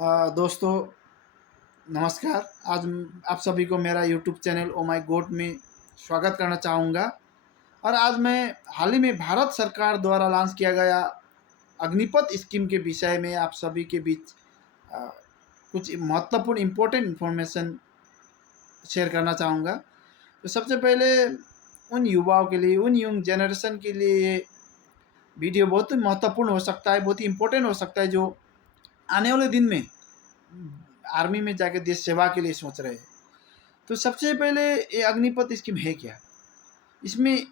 दोस्तों नमस्कार। आज आप सभी को मेरा YouTube channel oh my God में स्वागत करना चाहूँगा। और आज मैं हाल ही में भारत सरकार द्वारा लॉन्च किया गया अग्निपथ स्कीम के विषय में आप सभी के बीच अ, कुछ महत्वपूर्ण इम्पोर्टेंट इन्फॉर्मेशन शेयर करना चाहूँगा। तो सबसे पहले उन युवाओं के लिए, उन यंग जनरेशन के लिए ये वीडियो बहुत ही महत्वपूर्ण हो सकता है, बहुत ही इम्पोर्टेंट हो सकता है, जो आने वाले दिन में आर्मी में जाके देश सेवा के लिए सोच रहे हैं। तो सबसे पहले ये अग्निपथ स्कीम है क्या? इसमें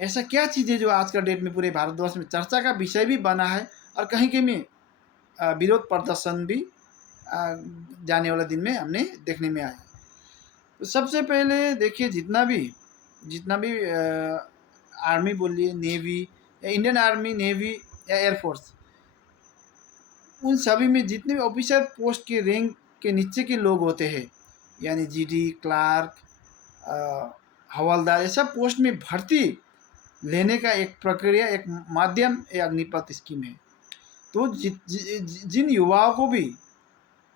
ऐसा क्या चीज़ है जो आज का डेट में पूरे भारतवर्ष में चर्चा का विषय भी बना है और कहीं-कहीं में विरोध प्रदर्शन भी अ, जाने वाले दिन में हमने देखने में आया। तो सबसे पहले देखिए, जितना भी आर्मी बोलिए, नेवी या इंडियन आर्मी, नेवी या एयरफोर्स, उन सभी में जितने भी ऑफिसर पोस्ट के रैंक के नीचे के लोग होते हैं, यानी जीडी, क्लार्क, अ, हवलदार, ये सब पोस्ट में भर्ती लेने का एक प्रक्रिया, एक माध्यम ये अग्निपथ स्कीम है। तो जिन युवाओं को भी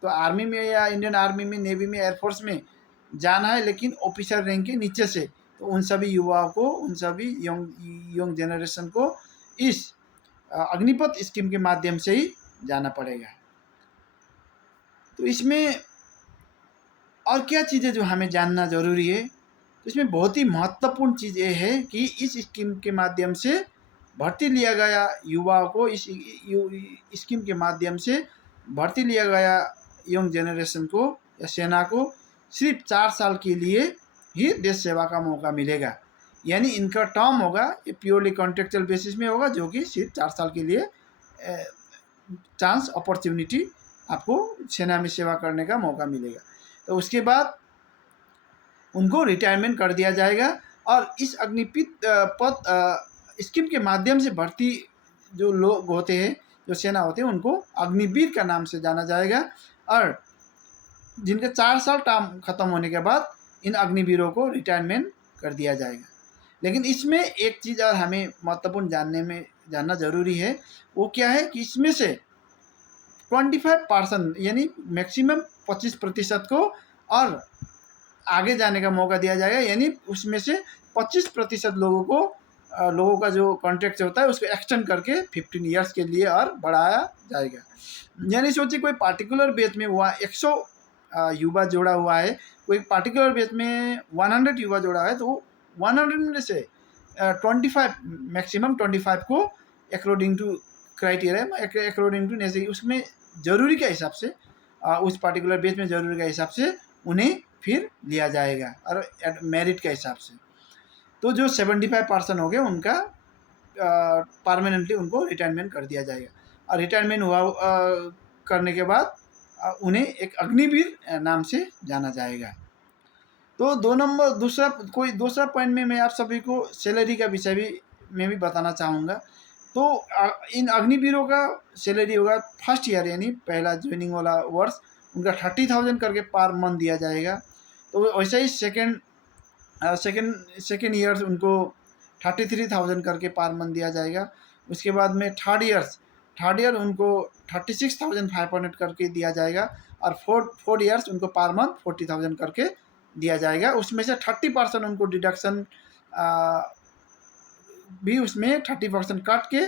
तो आर्मी में या इंडियन आर्मी में, नेवी में, एयरफोर्स में जाना है लेकिन ऑफिसर रैंक के नीचे से, तो उन सभी युवाओं को, उन सभी यंग यंग जनरेशन को इस अग्निपथ स्कीम के माध्यम से ही जाना पड़ेगा। तो इसमें और क्या चीज़ें जो हमें जानना ज़रूरी है? तो इसमें बहुत ही महत्वपूर्ण चीज़ ये है कि इस स्कीम के माध्यम से भर्ती लिया गया युवाओं को, इस स्कीम के माध्यम से भर्ती लिया गया यंग जनरेशन को या सेना को सिर्फ 4 साल के लिए ही देश सेवा का मौका मिलेगा। यानी इनका टर्म होगा, ये प्योरली कॉन्ट्रेक्चुअल बेसिस में होगा, जो कि सिर्फ 4 साल के लिए चांस, अपॉर्चुनिटी आपको सेना में सेवा करने का मौका मिलेगा। तो उसके बाद उनको रिटायरमेंट कर दिया जाएगा। और इस अग्निपथ पथ स्कीम के माध्यम से भर्ती जो लोग होते हैं, जो सेना होते हैं, उनको अग्निवीर का नाम से जाना जाएगा। और जिनके 4 साल टर्म खत्म होने के बाद इन अग्निवीरों को रिटायरमेंट कर दिया जाएगा। लेकिन इसमें एक चीज़ और हमें महत्वपूर्ण जानना ज़रूरी है। वो क्या है कि इसमें से 25% यानी मैक्सिमम 25% को और आगे जाने का मौका दिया जाएगा। यानी उसमें से 25% लोगों का जो कॉन्ट्रैक्ट होता है उसको एक्सटेंड करके 15 ईयर्स के लिए और बढ़ाया जाएगा। यानी सोचिए, कोई पार्टिकुलर बेच में हुआ 100 युवा जोड़ा हुआ है, कोई पार्टिकुलर बेच में 100 युवा जोड़ा है, तो 100 में से 25, मैक्सिमम 25 को according to criteria, according to necessity, उसमें ज़रूरी के हिसाब से, उस पार्टिकुलर बेच में ज़रूरी के हिसाब से उन्हें फिर लिया जाएगा और मेरिट के हिसाब से। तो जो 75% हो गए उनका परमानेंटली उनको रिटायरमेंट कर दिया जाएगा। और रिटायरमेंट हुआ करने के बाद उन्हें एक अग्निवीर नाम से जाना जाएगा। तो दूसरा पॉइंट में मैं आप सभी को सैलरी का विषय भी मैं भी बताना चाहूँगा। तो इन अग्निवीरों का सैलरी होगा, फर्स्ट ईयर यानी पहला ज्वाइनिंग वाला वर्ष, उनका 30,000 करके पर मंथ दिया जाएगा। तो वैसे ही सेकेंड ईयर्स उनको 33,000 करके पर मंथ दिया जाएगा। उसके बाद में थर्ड ईयर उनको 36,500 करके दिया जाएगा। और फोर्थ ईयर्स उनको पर मंथ 40,000 करके दिया जाएगा। उसमें से 30% उनको डिडक्शन भी, उसमें 30% काट के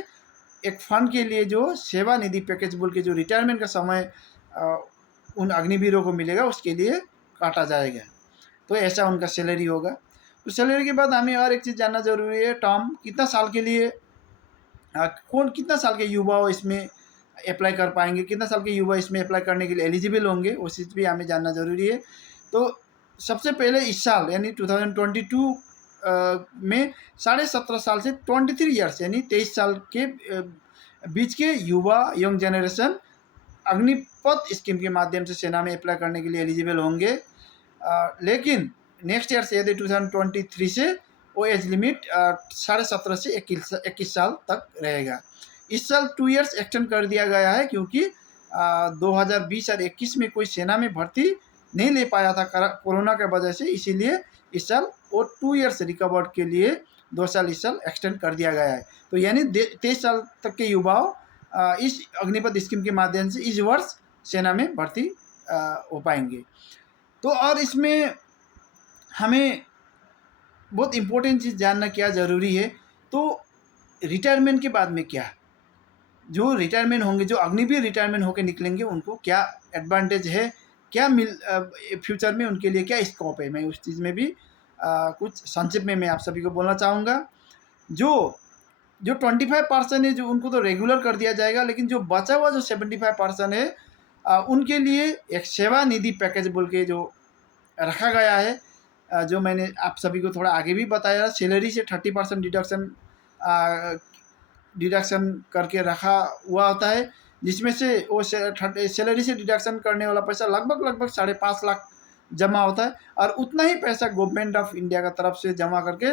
एक फंड के लिए जो सेवा निधि पैकेज बोल के जो रिटायरमेंट का समय उन अग्निवीरों को मिलेगा, उसके लिए काटा जाएगा। तो ऐसा उनका सैलरी होगा। तो सैलरी के बाद हमें और एक चीज़ जानना ज़रूरी है, टर्म कितना साल के लिए, कितना साल के युवा इसमें अप्लाई कर पाएंगे, कितना साल के युवा इसमें अप्लाई करने के लिए एलिजिबल होंगे, वो चीज़ भी हमें जानना ज़रूरी है। तो सबसे पहले इस साल यानी 2022 में 17.5 साल से 23 ईयर्स यानी 23 साल के बीच के युवा, यंग जनरेशन अग्निपथ स्कीम के माध्यम से सेना में अप्लाई करने के लिए एलिजिबल होंगे। लेकिन नेक्स्ट ईयर से यदि 2023 से वो एज लिमिट 17.5 से 21 साल तक रहेगा। इस साल 2 ईयर्स एक्सटेंड कर दिया गया है, क्योंकि 2020 और 21 में कोई सेना में भर्ती नहीं ले पाया था कोरोना की वजह से, इसीलिए इस साल वो 2 ईयर्स रिकवर्ड के लिए 2 साल इस साल एक्सटेंड कर दिया गया है। तो यानी 23 साल तक के युवाओं इस अग्निपथ स्कीम के माध्यम से इस वर्ष सेना में भर्ती हो पाएंगे। तो और इसमें हमें बहुत इम्पोर्टेंट चीज़ जानना क्या ज़रूरी है, तो रिटायरमेंट के बाद में क्या, जो रिटायरमेंट होंगे, जो अग्निवीर रिटायरमेंट होकर निकलेंगे, उनको क्या एडवांटेज है, क्या फ्यूचर में उनके लिए क्या स्कोप है, मैं उस चीज़ में भी कुछ संक्षिप्त में मैं आप सभी को बोलना चाहूँगा। जो 25% है, जो उनको तो रेगुलर कर दिया जाएगा, लेकिन जो बचा हुआ जो 75% है, उनके लिए एक सेवा निधि पैकेज बोल के जो रखा गया है, जो मैंने आप सभी को थोड़ा आगे भी बताया, सैलरी से 30% डिडक्शन करके रखा हुआ होता है, जिसमें से वो सैलरी से डिडक्शन करने वाला पैसा लगभग 5.5 लाख जमा होता है, और उतना ही पैसा गवर्नमेंट ऑफ इंडिया का तरफ से जमा करके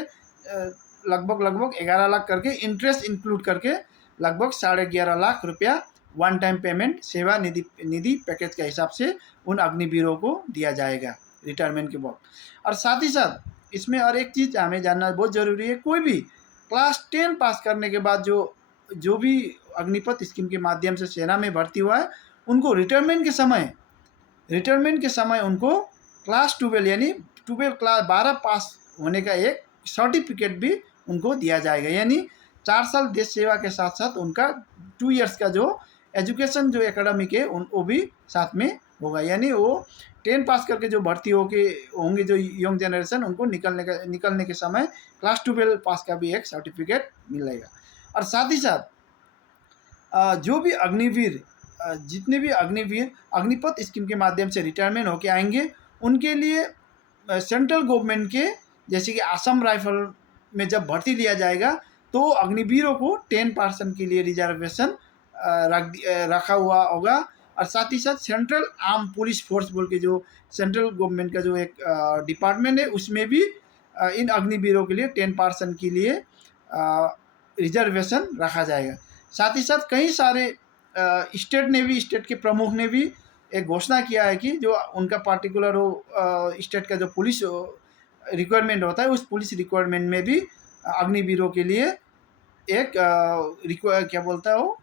लगभग 11 लाख करके इंटरेस्ट इंक्लूड करके लगभग 11.5 लाख रुपया वन टाइम पेमेंट सेवा निधि पैकेज के हिसाब से उन अग्निवीरों को दिया जाएगा रिटायरमेंट के बाद। और साथ ही साथ इसमें और एक चीज़ हमें जानना बहुत ज़रूरी है, कोई भी क्लास 10 पास करने के बाद जो भी अग्निपथ स्कीम के माध्यम से सेना में भर्ती हुआ है, उनको रिटायरमेंट के समय उनको क्लास 12 यानी 12 पास होने का एक सर्टिफिकेट भी उनको दिया जाएगा, यानी 4 साल देश सेवा के साथ साथ उनका 2 इयर्स का जो एजुकेशन जो एकेडमिक है वो भी साथ में होगा। यानी वो 10 पास करके जो भर्ती होंगे जो यंग जनरेशन, उनको निकलने के समय क्लास 12 पास का भी एक सर्टिफिकेट मिलेगा। और साथ ही साथ जो भी अग्निवीर जितने भी अग्निवीर अग्निपथ स्कीम के माध्यम से रिटायरमेंट होके आएंगे, उनके लिए सेंट्रल गवर्नमेंट के जैसे कि असम राइफल में जब भर्ती लिया जाएगा, तो अग्निवीरों को 10% के लिए रिजर्वेशन रखा हुआ होगा। और साथ ही साथ सेंट्रल आर्म पुलिस फोर्स बोल के जो सेंट्रल गवर्नमेंट का जो एक डिपार्टमेंट है, उसमें भी इन अग्निवीरों के लिए 10% के लिए रिजर्वेशन रखा जाएगा। साथ ही साथ कई सारे स्टेट के प्रमुख ने भी एक घोषणा किया है कि जो उनका पार्टिकुलर स्टेट का जो पुलिस रिक्वायरमेंट होता है, उस पुलिस रिक्वायरमेंट में भी अग्निवीरों के लिए एक क्या बोलता है वो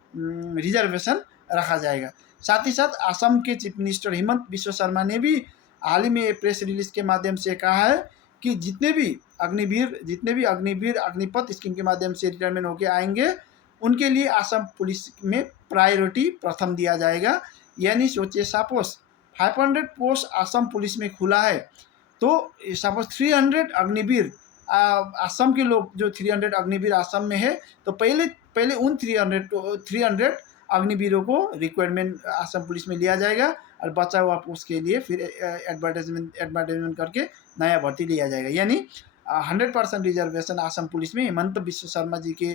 रिजर्वेशन रखा जाएगा। साथ ही साथ असम के चीफ मिनिस्टर हिमंत बिश्व शर्मा ने भी हाल ही में प्रेस रिलीज के माध्यम से कहा है कि जितने भी अग्निवीर अग्निपथ स्कीम के माध्यम से रिटायरमेंट होके आएंगे, उनके लिए असम पुलिस में प्रायोरिटी प्रथम दिया जाएगा। यानी सोचिए, सपोज 500 पोस्ट असम पुलिस में खुला है, तो सपोज 300 अग्निवीर असम के लोग जो 300 अग्निवीर असम में है, तो पहले उन 300 अग्निवीरों को रिक्वायरमेंट असम पुलिस में लिया जाएगा, और बचा हुआ पोस्ट के लिए फिर एडवर्टाइजमेंट करके नया भर्ती लिया जाएगा। यानी 100% रिजर्वेशन असम पुलिस में हिमंत बिश्व शर्मा जी के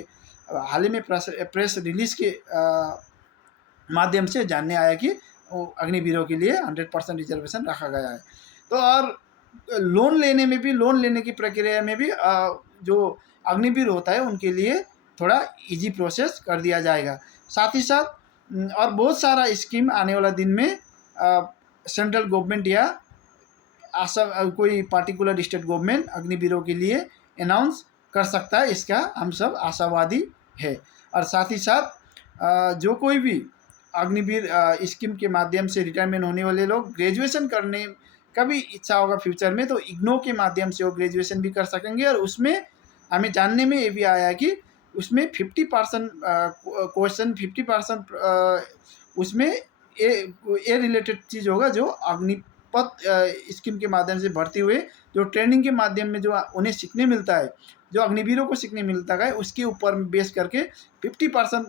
हाल ही में प्रेस रिलीज के माध्यम से जानने आया कि अग्निवीरों के लिए 100% रिजर्वेशन रखा गया है। तो और लोन लेने की प्रक्रिया में भी जो अग्निवीर होता है, उनके लिए थोड़ा इजी प्रोसेस कर दिया जाएगा। साथ ही साथ और बहुत सारा स्कीम आने वाला दिन में सेंट्रल गवर्नमेंट या असम कोई पार्टिकुलर स्टेट गवर्नमेंट अग्निवीरों के लिए अनाउंस कर सकता है, इसका हम सब आशावादी है। और साथ ही साथ जो कोई भी अग्निवीर स्कीम के माध्यम से रिटायरमेंट होने वाले लोग ग्रेजुएशन करने का भी इच्छा होगा फ्यूचर में, तो इग्नो के माध्यम से वो ग्रेजुएशन भी कर सकेंगे। और उसमें हमें जानने में ये भी आया कि उसमें 50% क्वेश्चन 50% उसमें ए रिलेटेड चीज़ होगा, जो अग्निपथ स्कीम के माध्यम से भर्ती हुए जो ट्रेनिंग के माध्यम में जो उन्हें सीखने मिलता है, जो अग्निवीरों को सीखने मिलता है, उसके ऊपर बेस करके 50%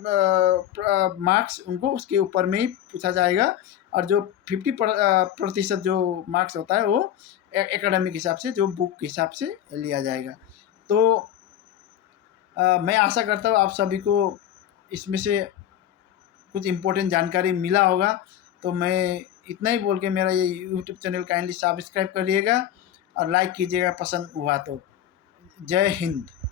मार्क्स उनको उसके ऊपर में ही पूछा जाएगा। और जो 50% जो मार्क्स होता है वो एकेडमिक हिसाब से, जो बुक के हिसाब से लिया जाएगा। तो मैं आशा करता हूँ आप सभी को इसमें से कुछ इम्पोर्टेंट जानकारी मिला होगा। तो मैं इतना ही बोल के मेरा ये यूट्यूब चैनल काइंडली सब्सक्राइब करिएगा और लाइक कीजिएगा पसंद हुआ तो। जय हिंद।